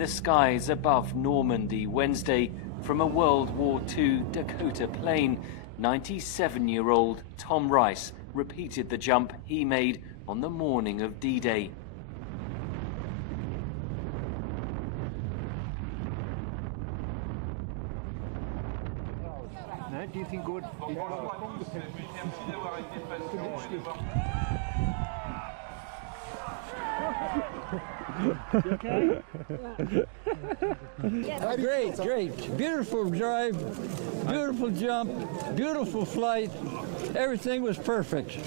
the skies above Normandy Wednesday from a World War II Dakota plane. 97-year-old Tom Rice repeated the jump he made on the morning of D-Day. Do you think good? Great. Beautiful drive, beautiful jump, beautiful flight. Everything was perfect.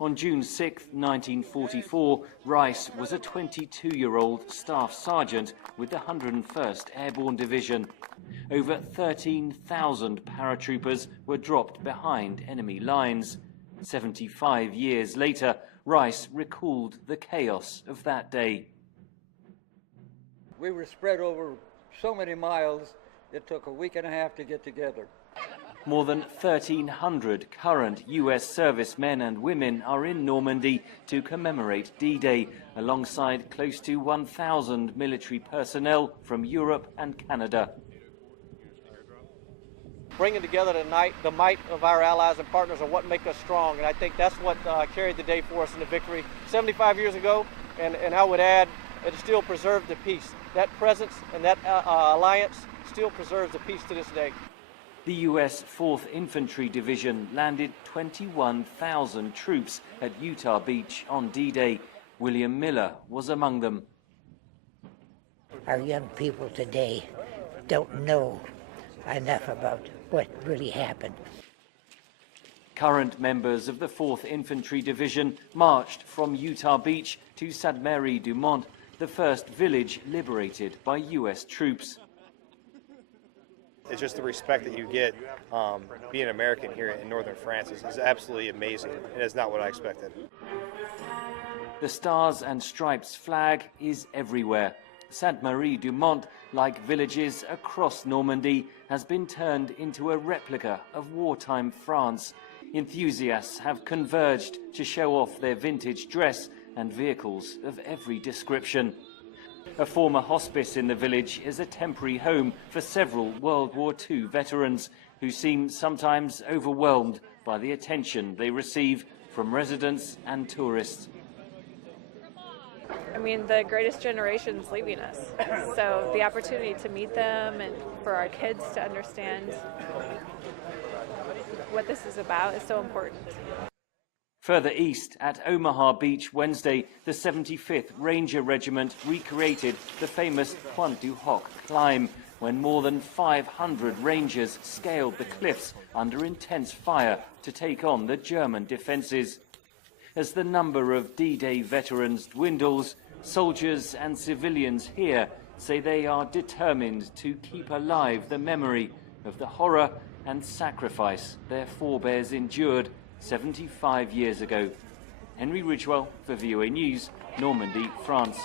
On June 6, 1944, Rice was a 22-year-old staff sergeant with the 101st Airborne Division. Over 13,000 paratroopers were dropped behind enemy lines. 75 years later, Rice recalled the chaos of that day. We were spread over so many miles, it took a week and a half to get together. More than 1,300 current U.S. servicemen and women are in Normandy to commemorate D-Day, alongside close to 1,000 military personnel from Europe and Canada. Bringing together tonight the might of our allies and partners are what make us strong, and I think that's what carried the day for us in the victory 75 years ago, and I would add, it still preserved the peace. That presence and that alliance still preserves the peace to this day. The U.S. 4th Infantry Division landed 21,000 troops at Utah Beach on D-Day. William Miller was among them. Our young people today don't know enough about what really happened. Current members of the 4th Infantry Division marched from Utah Beach to Sainte-Marie-du-Mont, the first village liberated by U.S. troops. It's just the respect that you get being American here in northern France is absolutely amazing, and it's not what I expected. The Stars and Stripes flag is everywhere. Sainte-Marie-du-Mont, like villages across Normandy, has been turned into a replica of wartime France. Enthusiasts have converged to show off their vintage dress and vehicles of every description. A former hospice in the village is a temporary home for several World War II veterans who seem sometimes overwhelmed by the attention they receive from residents and tourists. I mean, the greatest generation's leaving us, so the opportunity to meet them and for our kids to understand what this is about is so important. Further east, at Omaha Beach Wednesday, the 75th Ranger Regiment recreated the famous Pointe du Hoc climb, when more than 500 Rangers scaled the cliffs under intense fire to take on the German defences. As the number of D-Day veterans dwindles, soldiers and civilians here say they are determined to keep alive the memory of the horror and sacrifice their forebears endured 75 years ago. Henry Ridgwell for VOA News, Normandy, France.